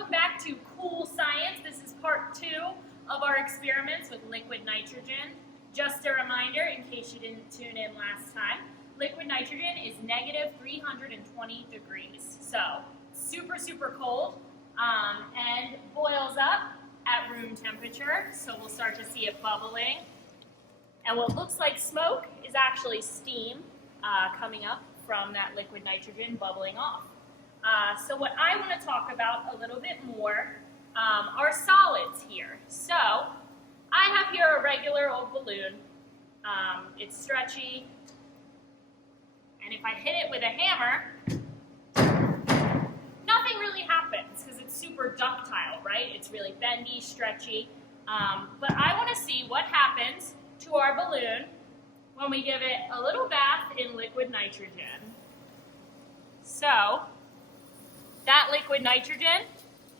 welcome back to Cool Science. This is part 2 of our experiments with liquid nitrogen. Just a reminder, in case you didn't tune in last time, liquid nitrogen is negative 320 degrees. So super, super cold and boils up at room temperature. So we'll start to see it bubbling. And what looks like smoke is actually steam coming up from that liquid nitrogen bubbling off. So what I want to talk about a little bit more are solids here. So I have here a regular old balloon. It's stretchy, and if I hit it with a hammer, nothing really happens because it's super ductile, right? It's really bendy, stretchy. But I want to see what happens to our balloon when we give it a little bath in liquid nitrogen. So that liquid nitrogen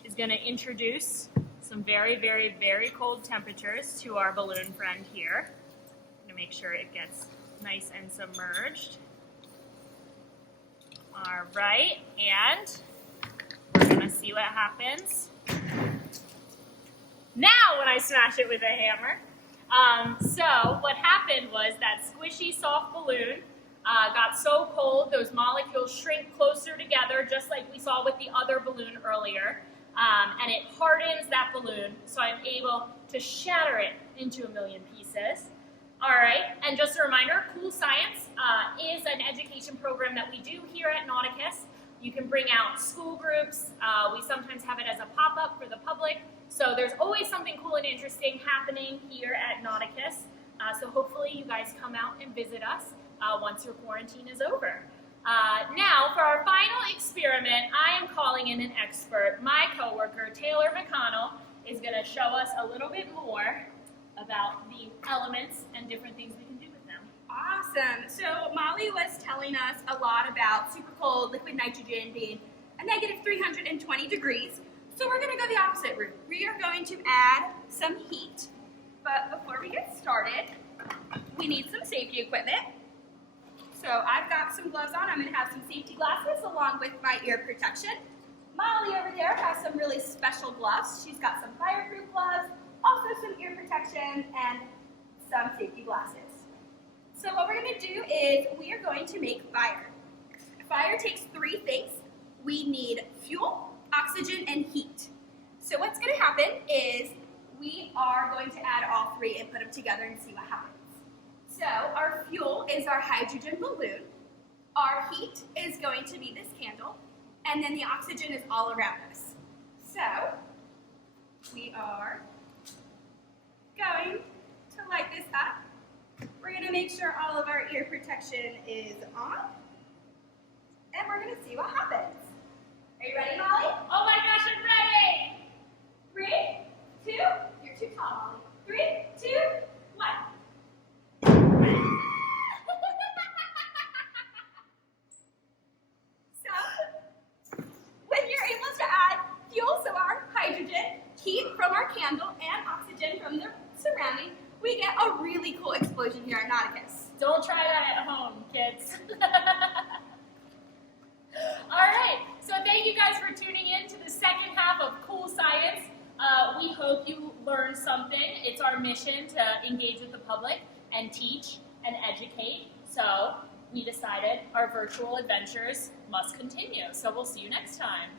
is going to introduce some very, very, very cold temperatures to our balloon friend here. I'm going to make sure it gets nice and submerged. All right, and we're going to see what happens now when I smash it with a hammer. So what happened was that squishy, soft balloon got so cold, those molecules shrink closer together, just like we saw with the other balloon earlier, and it hardens that balloon, so I'm able to shatter it into a million pieces. All right, and just a reminder, Cool Science is an education program that we do here at Nauticus. You can bring out school groups. We sometimes have it as a pop-up for the public. So there's always something cool and interesting happening here at Nauticus. So hopefully you guys come out and visit us once your quarantine is over. Now, for our final experiment, I am calling in an expert. My coworker, Taylor McConnell, is going to show us a little bit more about the elements and different things we can do with them. Awesome. So Molly was telling us a lot about super cold liquid nitrogen being a negative 320 degrees. So we're going to go the opposite route. We are going to add some heat. But before we get started, we need some safety equipment. So I've got some gloves on. I'm going to have some safety glasses along with my ear protection. Molly over there has some really special gloves. She's got some fireproof gloves, also some ear protection, and some safety glasses. So what we're going to do is we are going to make fire. Fire takes 3 things. We need fuel, oxygen, and heat. So what's going to happen is we are going to add all 3 and put them together and see what happens. So our fuel is our hydrogen balloon. Our heat is going to be this candle. And then the oxygen is all around us. So we are going to light this up. We're going to make sure all of our ear protection is on. And we're going to see what happens. Are you ready, Molly? Oh my gosh, I'm ready! 3, 2, you're too tall, Molly. 3, 2, 1. So, when you're able to add fuel, so our hydrogen, heat from our candle, and oxygen from the surrounding, we get a really cool explosion here at Nauticus. Don't try that at home, kids. All right, so thank you guys for tuning in to the second half of Cool Science. We hope you learned something. It's our mission to engage with the public and teach and educate. So we decided our virtual adventures must continue. So we'll see you next time.